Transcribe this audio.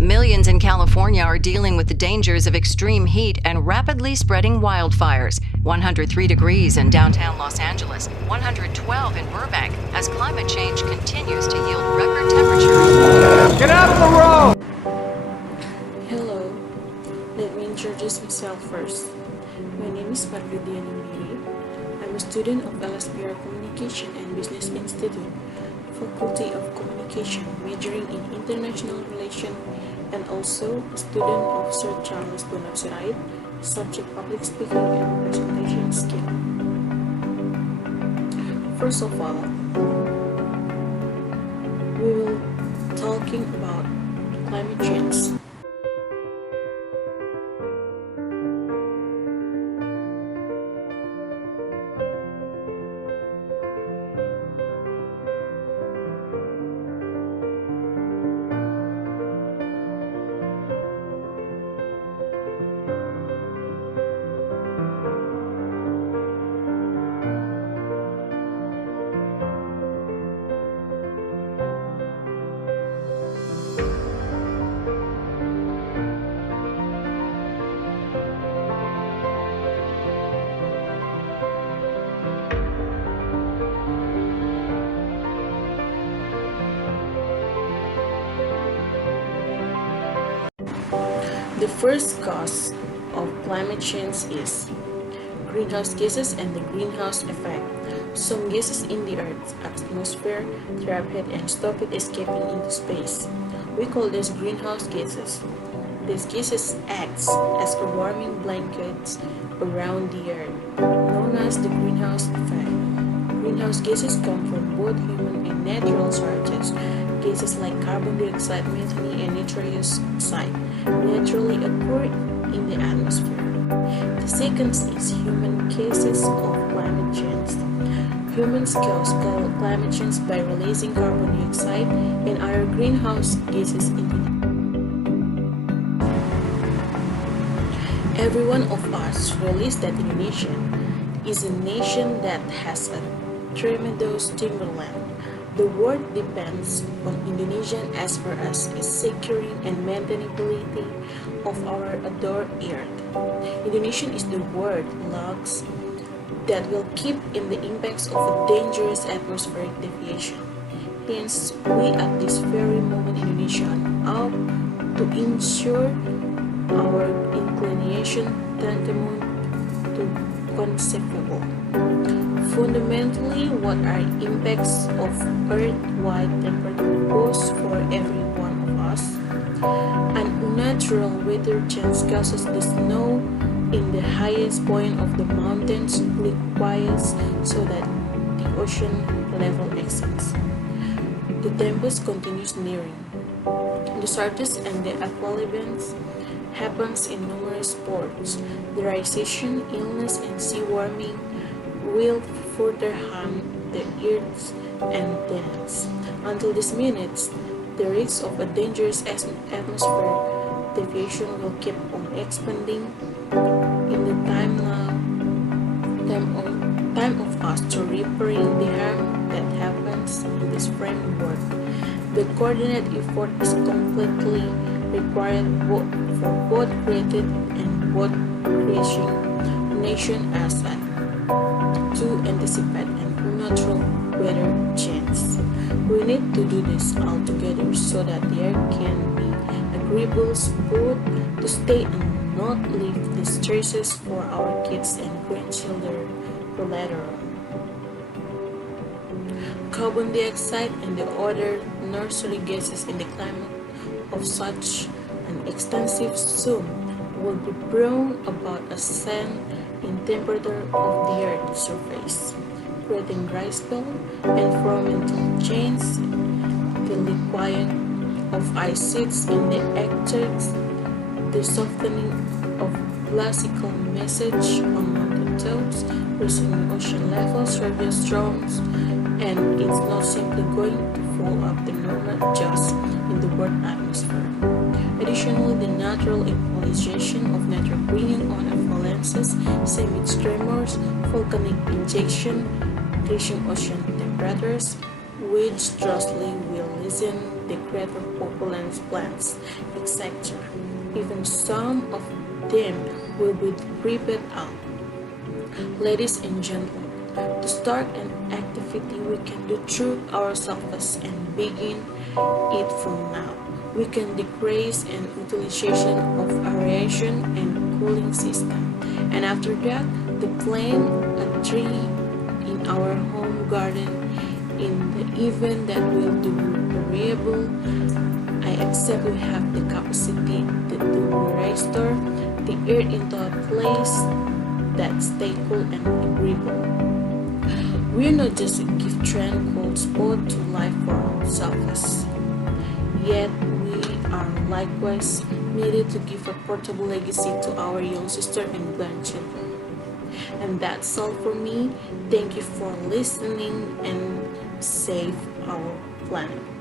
Millions in California are dealing with the dangers of extreme heat and rapidly spreading wildfires. 103 degrees in downtown Los Angeles, 112 in Burbank, as climate change continues to yield record temperatures. Get out of the road! Hello, let me introduce myself first. My name is Margrit Dian Imbiri. I'm a student of LSPR Communication and Business Institute, Faculty of Communication, majoring in International Relations, and also a student of Sir Charles Bonar Sirait, subject public speaking and presentation skill. First of all, we will talking about climate change. The first cause of climate change is greenhouse gases and the greenhouse effect. Some gases in the Earth's atmosphere trap it and stop it escaping into space. We call these greenhouse gases. These gases act as a warming blankets around the Earth, known as the greenhouse effect. Greenhouse gases come from both human and natural sources. Gases like carbon dioxide, methane, and nitrous oxide naturally occur in the atmosphere. The second is human cases of climate change. Humans cause climate change by releasing carbon dioxide and other greenhouse gases into the air. Every one of us realizes that Indonesia is a nation that has a tremendous timberland. The world depends on Indonesian as far as securing and maintainability of our adored earth. Indonesian is the word logs that will keep in the impacts of a dangerous atmospheric deviation. Hence, we at this very moment Indonesian ought to ensure our inclination tantamount to conceivable. Fundamentally, what are impacts of Earth-wide temperature pose for every one of us? An unnatural weather change causes the snow in the highest point of the mountains liquefies so that the ocean level exceeds. The tempest continues nearing. The surges and the avalanches happens in numerous ports. The recession, illness, and sea warming will further harm the Earth's antennas. Until this minute, the risk of a dangerous atmosphere deviation will keep on expanding. In the time of us to repairing the harm that happens in this framework, the coordinated effort is completely required for both created and both creation nation as a to anticipate an unnatural weather change. We need to do this all together so that there can be agreeable spot to stay and not leave the stresses for our kids and grandchildren for later on. Carbon dioxide and the other nursery gases in the climate of such an extensive zone will be brought about a ascent in temperature of the Earth's surface, creating dry spell, environmental change, the liquefying of ice sheets in the Arctic, the softening of glacial message on mountain tops, rising ocean levels, severe storms, and it's not simply going to fall up the normal just in the world atmosphere. Additionally, the natural equalization of nature bringing on avalanches, semi-tremors, volcanic injection, increasing ocean temperatures, which drastically will lessen the greater populants plants, etc. Even some of them will be ripped out. Ladies and gentlemen, to start an activity we can do through ourselves and begin it from now. We can decrease an utilization of aeration and cooling system, and after that, to plant a tree in our home garden. In the event that will do variable, I accept we have the capacity to restore the earth into a place that stay cool and agreeable. We're not just a gift tranquil spot to life for ourselves, yet we are likewise needed to give a portable legacy to our young sister and grandchildren. And that's all for me. Thank you for listening and save our planet.